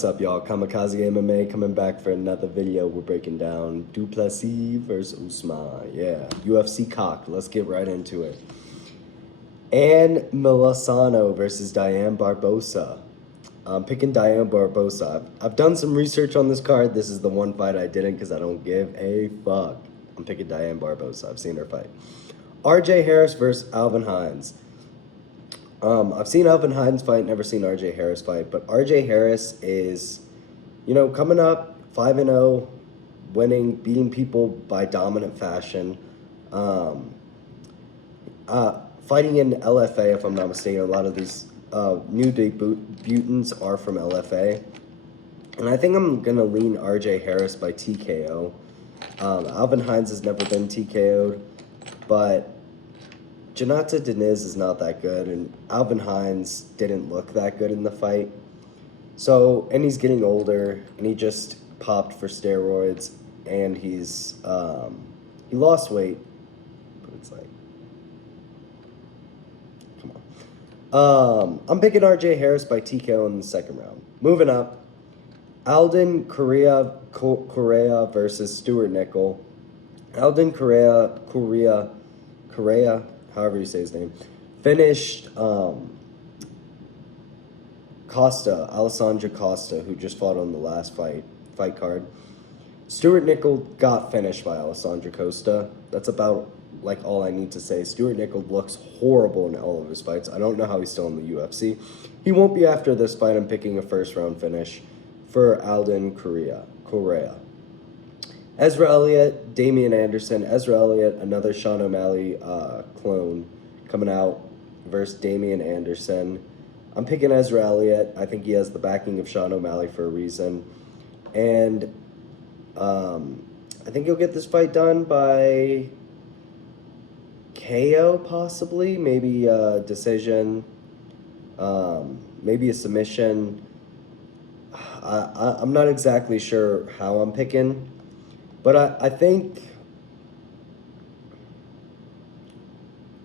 What's up, y'all? Kamikaze MMA coming back for another video. We're breaking down Duplessis versus Usman. Yeah, UFC cock. Let's get right into it. And Milosano versus Diane Barbosa. I'm picking Diane Barbosa. I've done some research on this card. This is the one fight I didn't because I don't give a fuck. I'm picking Diane Barbosa. I've seen her fight. RJ Harris versus Alvin Hines. I've seen Alvin Hines fight, never seen RJ Harris fight, but RJ Harris is, coming up 5-0, winning, beating people by dominant fashion, fighting in LFA, if I'm not mistaken. A lot of these new debutants are from LFA, and I think I'm going to lean RJ Harris by TKO. Alvin Hines has never been TKO'd, but Jonata Deniz is not that good, and Alvin Hines didn't look that good in the fight. So, and he's getting older, and he just popped for steroids, and he's, he lost weight, but it's like, come on. I'm picking RJ Harris by TKO in the second round. Moving up, Alden Correa versus Stuart Nickel. Alden Correa, however you say his name, finished Alessandro Costa, who just fought on the last fight card. Stuart Nickel got finished by Alessandro Costa. That's about like all I need to say. Stuart Nickel looks horrible in all of his fights. I don't know how he's still in the UFC. He won't be after this fight. I'm picking a first round finish for Alden Correa. Ezra Elliott, Damian Anderson. Ezra Elliott, another Sean O'Malley clone, coming out versus Damian Anderson. I'm picking Ezra Elliott. I think he has the backing of Sean O'Malley for a reason. And I think he'll get this fight done by KO, possibly. Maybe a decision. Maybe a submission. I'm not exactly sure how I'm picking. But I think,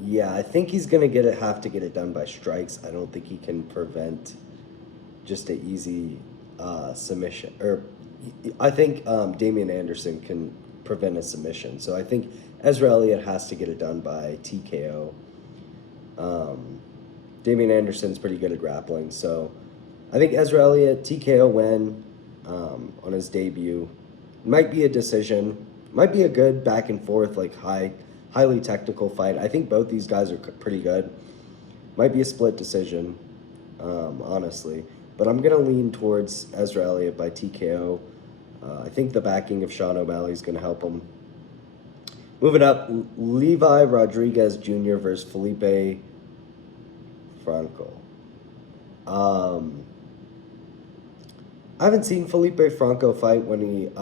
yeah, I think he's going to have to get it done by strikes. I don't think he can prevent just an easy submission. Or I think Damian Anderson can prevent a submission. So I think Ezra Elliott has to get it done by TKO. Damian Anderson's pretty good at grappling. So I think Ezra Elliott, TKO win on his debut. Might be a decision. Might be a good back and forth, like highly technical fight. I think both these guys are pretty good. Might be a split decision, honestly. But I'm going to lean towards Ezra Elliott by TKO. I think the backing of Sean O'Malley is going to help him. Moving up, Levi Rodriguez Jr. versus Felipe Franco. I haven't seen Felipe Franco fight when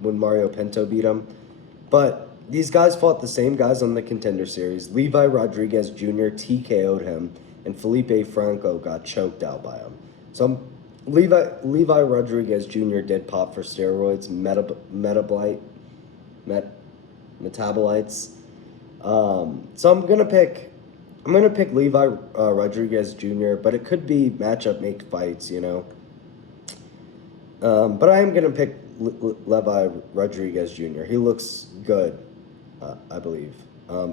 Mario Pinto beat him, but these guys fought the same guys on the Contender Series. Levi Rodriguez Jr. TKO'd him, and Felipe Franco got choked out by him. So Levi Rodriguez Jr. did pop for steroids, metabolites. So I'm gonna pick Levi Rodriguez Jr., but it could be matchup make fights, But I am going to pick Levi Rodriguez Jr. He looks good, I believe.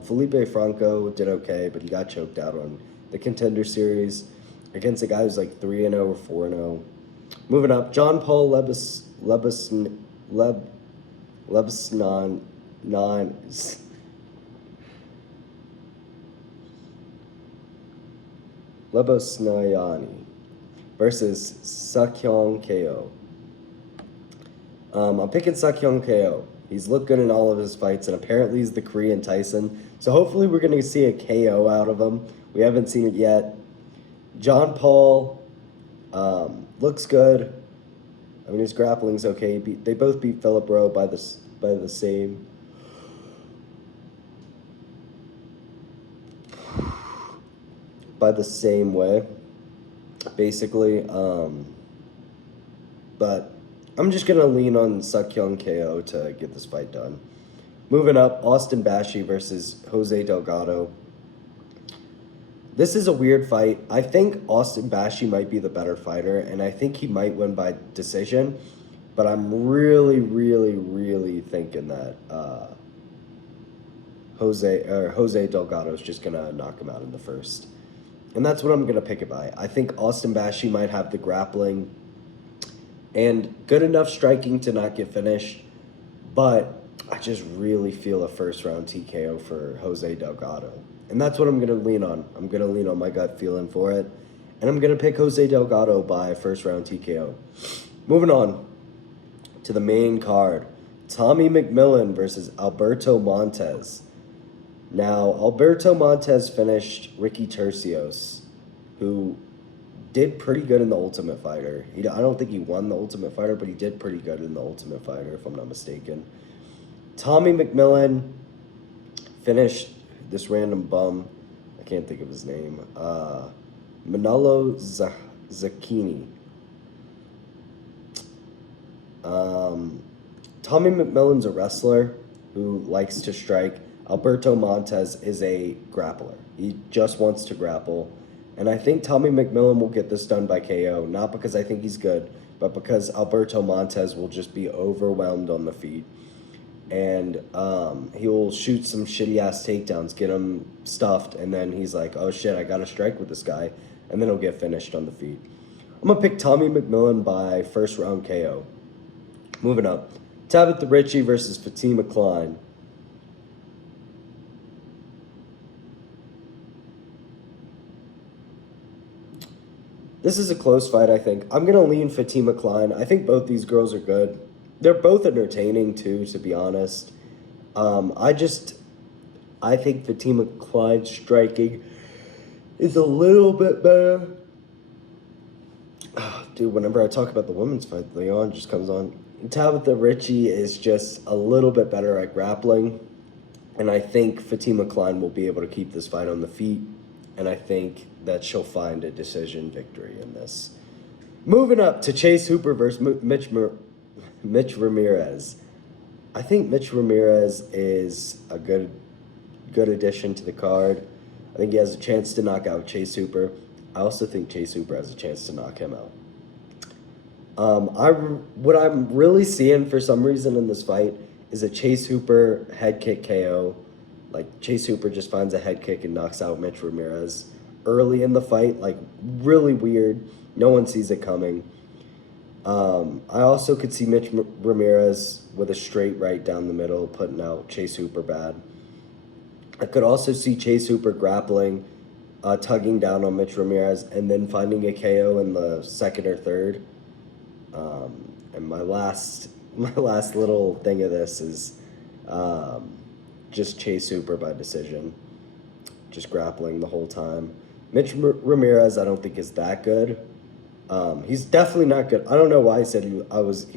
Felipe Franco did okay, but he got choked out on the Contender Series against a guy who's like 3-0 or 4-0. Moving up, John Paul Lebesnayani versus Sakyong KO. I'm picking Sakyong KO. He's looked good in all of his fights, and apparently he's the Korean Tyson. So hopefully we're going to see a KO out of him. We haven't seen it yet. John Paul looks good. I mean, his grappling's okay. They both beat Philip Rowe by the same way, basically. But I'm just going to lean on Sakyong KO to get this fight done. Moving up, Austin Bashi versus Jose Delgado. This is a weird fight. I think Austin Bashi might be the better fighter, and I think he might win by decision. But I'm really, really, really thinking that Jose Delgado is just gonna knock him out in the first, and that's what I'm gonna pick it by. I think Austin Bashi might have the grappling and good enough striking to not get finished, but I just really feel a first round TKO for Jose Delgado. And that's what I'm going to lean on. I'm going to lean on my gut feeling for it. And I'm going to pick Jose Delgado by first round TKO. Moving on to the main card. Tommy McMillan versus Alberto Montez. Now, Alberto Montez finished Ricky Tercios, who did pretty good in the Ultimate Fighter. I don't think he won the Ultimate Fighter, but he did pretty good in the Ultimate Fighter, if I'm not mistaken. Tommy McMillan finished this random bum. I can't think of his name. Manolo Zacchini. Tommy McMillan's a wrestler who likes to strike. Alberto Montez is a grappler. He just wants to grapple. And I think Tommy McMillan will get this done by KO, not because I think he's good, but because Alberto Montez will just be overwhelmed on the feet. And he will shoot some shitty-ass takedowns, get him stuffed, and then he's like, oh shit, I got to strike with this guy, and then he'll get finished on the feet. I'm going to pick Tommy McMillan by first round KO. Moving up, Tabitha Ritchie versus Fatima Klein. This is a close fight, I think. I'm going to lean Fatima Klein. I think both these girls are good. They're both entertaining, too, to be honest. I think Fatima Klein's striking is a little bit better. Dude, whenever I talk about the women's fight, Leon just comes on. Tabitha Ritchie is just a little bit better at grappling. And I think Fatima Klein will be able to keep this fight on the feet. And I think that she'll find a decision victory in this. Moving up to Chase Hooper versus Mitch Ramirez. I think Mitch Ramirez is a good addition to the card. I think he has a chance to knock out Chase Hooper. I also think Chase Hooper has a chance to knock him out. What I'm really seeing for some reason in this fight is a Chase Hooper head kick KO. Like, Chase Hooper just finds a head kick and knocks out Mitch Ramirez early in the fight. Like, really weird. No one sees it coming. I also could see Mitch Ramirez with a straight right down the middle, putting out Chase Hooper bad. I could also see Chase Hooper grappling, tugging down on Mitch Ramirez, and then finding a KO in the second or third. And my last little thing of this is just Chase Hooper by decision, just grappling the whole time. Mitch Ramirez, I don't think is that good. He's definitely not good. I don't know why I said he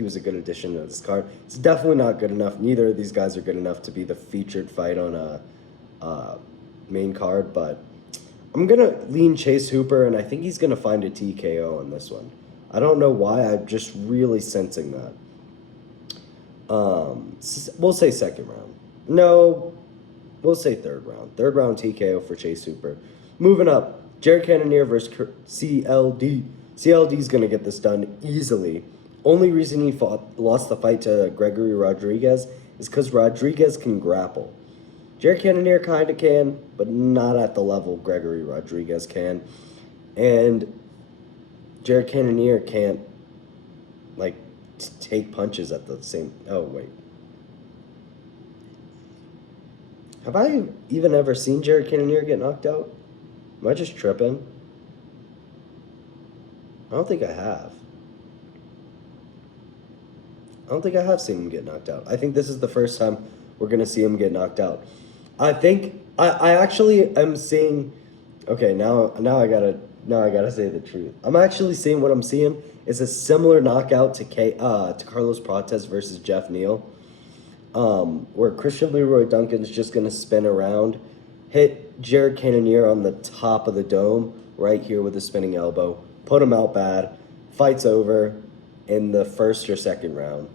was a good addition to this card. It's definitely not good enough. Neither of these guys are good enough to be the featured fight on a main card, but I'm going to lean Chase Hooper, and I think he's going to find a TKO on this one. I don't know why. I'm just really sensing that. We'll say second round. No, we'll say third round. Third round TKO for Chase Hooper. Moving up, Jared Cannonier versus CLD. CLD's going to get this done easily. Only reason he lost the fight to Gregory Rodriguez is because Rodriguez can grapple. Jared Cannonier kind of can, but not at the level Gregory Rodriguez can. And Jared Cannonier can't, like, take punches at the same... Oh, wait. Have I even ever seen Jared Cannonier get knocked out? Am I just tripping? I don't think I have. I don't think I have seen him get knocked out. I think this is the first time we're going to see him get knocked out. I think... I actually am seeing... Okay, now I gotta say the truth. I'm actually seeing what I'm seeing is a similar knockout to Carlos Prates versus Jeff Neal, where Christian Leroy Duncan's just gonna spin around, hit Jared Cannonier on the top of the dome right here with a spinning elbow, put him out bad, fight's over in the first or second round.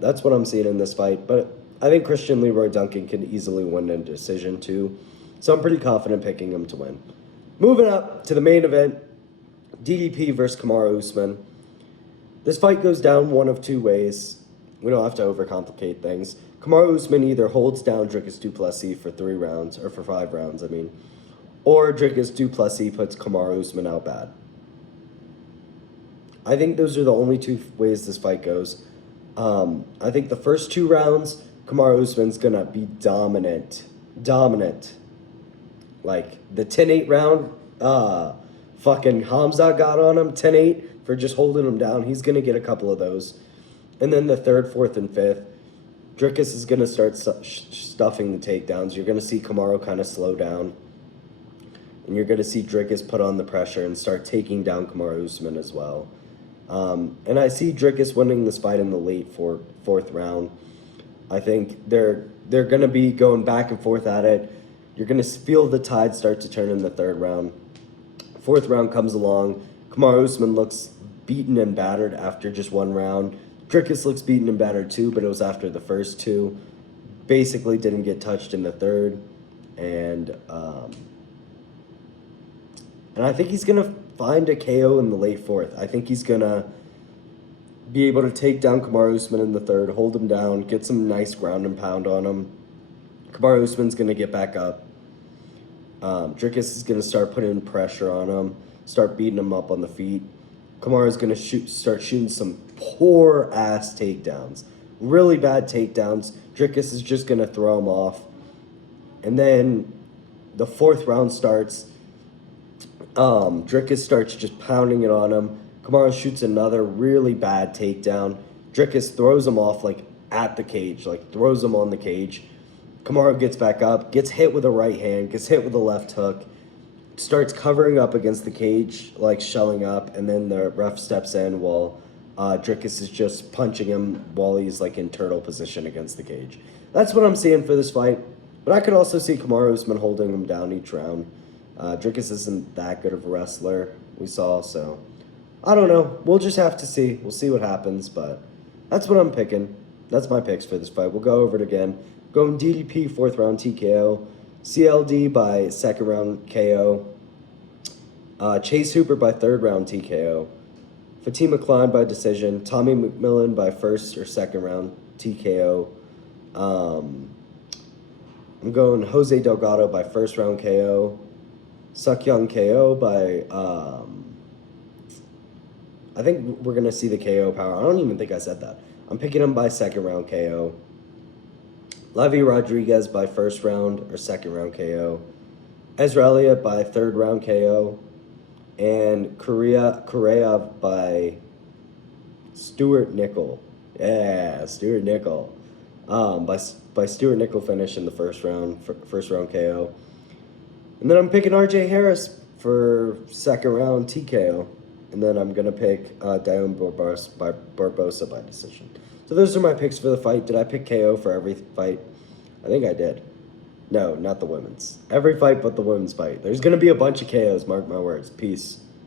That's what I'm seeing in this fight, but I think Christian Leroy Duncan can easily win a decision too. So I'm pretty confident picking him to win. Moving up to the main event, DDP versus Kamaru Usman. This fight goes down one of two ways. We don't have to overcomplicate things. Kamaru Usman either holds down Dricus du Plessis for 3 rounds, or for 5 rounds, or Dricus du Plessis puts Kamaru Usman out bad. I think those are the only 2 ways this fight goes. I think the first 2 rounds, Kamaru Usman's gonna be dominant. Like the 10-8 round, fucking Hamza got on him, 10-8 for just holding him down. He's gonna get a couple of those. And then the 3rd, 4th, and 5th, Dricus is gonna start stuffing the takedowns. You're gonna see Kamaru kind of slow down. And you're going to see Dricus put on the pressure and start taking down Kamaru Usman as well. And I see Dricus winning this fight in the late 4th round. I think they're going to be going back and forth at it. You're going to feel the tide start to turn in the 3rd round. 4th round comes along. Kamaru Usman looks beaten and battered after just 1 round. Dricus looks beaten and battered too, but it was after the first 2. Basically didn't get touched in the 3rd. And I think he's going to find a KO in the late 4th. I think he's going to be able to take down Kamaru Usman in the 3rd, hold him down, get some nice ground and pound on him. Kamaru Usman's going to get back up. Dricus is going to start putting pressure on him, start beating him up on the feet. Kamaru's going to start shooting some poor-ass takedowns. Really bad takedowns. Dricus is just going to throw him off. And then the 4th round starts. Dricus starts just pounding it on him. Kamaru shoots another really bad takedown. Dricus throws him off, like, at the cage, like, throws him on the cage. Kamaru gets back up, gets hit with a right hand, gets hit with a left hook, starts covering up against the cage, like, shelling up, and then the ref steps in while Dricus is just punching him while he's, like, in turtle position against the cage. That's what I'm seeing for this fight. But I could also see Kamaru Usman holding him down each round. Dricus isn't that good of a wrestler, we saw, so I don't know. We'll just have to see. We'll see what happens, but that's what I'm picking. That's my picks for this fight. We'll go over it again. Going DDP 4th round TKO, CLD by 2nd round KO, Chase Hooper by 3rd round TKO, Fatima Klein by decision, Tommy McMillan by 1st or 2nd round TKO. I'm going Jose Delgado by 1st round KO. Sukyung KO by, I think we're going to see the KO power. I don't even think I said that. I'm picking him by 2nd round KO. Levy Rodriguez by 1st round or 2nd round KO. Ezra Elliott by 3rd round KO. And Correa by Stuart Nickel. Yeah, Stuart Nickel. By Stuart Nickel finish in the 1st round KO. And then I'm picking RJ Harris for 2nd round TKO. And then I'm going to pick Dion Barbosa by decision. So those are my picks for the fight. Did I pick KO for every fight? I think I did. No, not the women's. Every fight but the women's fight. There's going to be a bunch of KOs, mark my words. Peace.